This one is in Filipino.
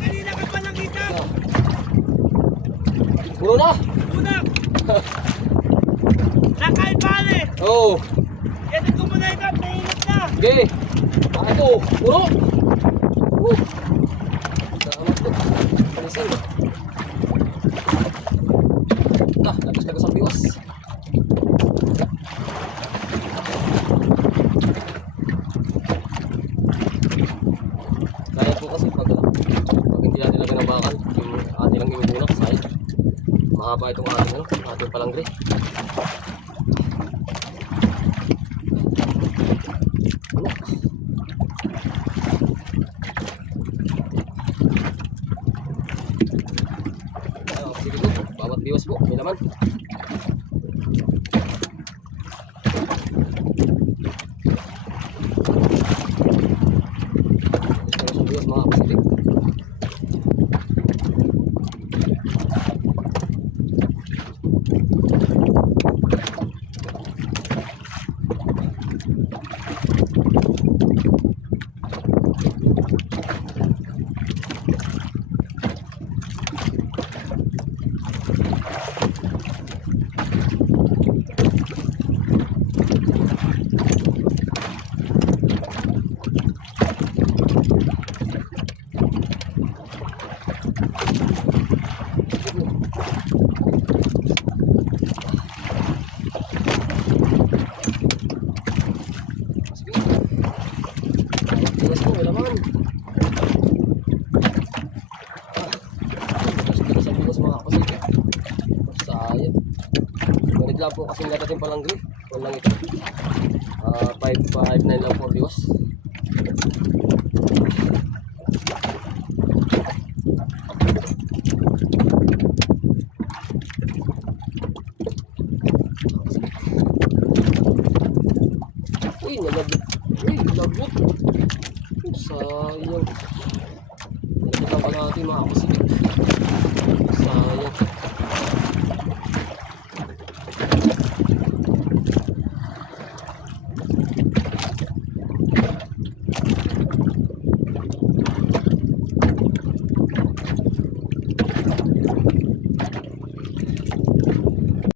Kanina ka pa nakita! Puro na. Una! Nakain pare! Oo. Yan ko muna ikaw, mainit na! Okay. Ah, ito. Puro. Mahaba itong ating, ano, ating palangre. Bawat biwas po, may laman. Pero sa biwas mga kapasitik. Sige. Bawat biwas po, may laman. Ah, biwas-biwas ang biwas mga kapasitik. Sayang. Lang po kasi natating palangri. Wala lang ito. Ah, 559 lang po biwas. Uy, nalabot. Uy, labot. Sayang. Nalabot ang pala natin mga kapasitik. Sayang.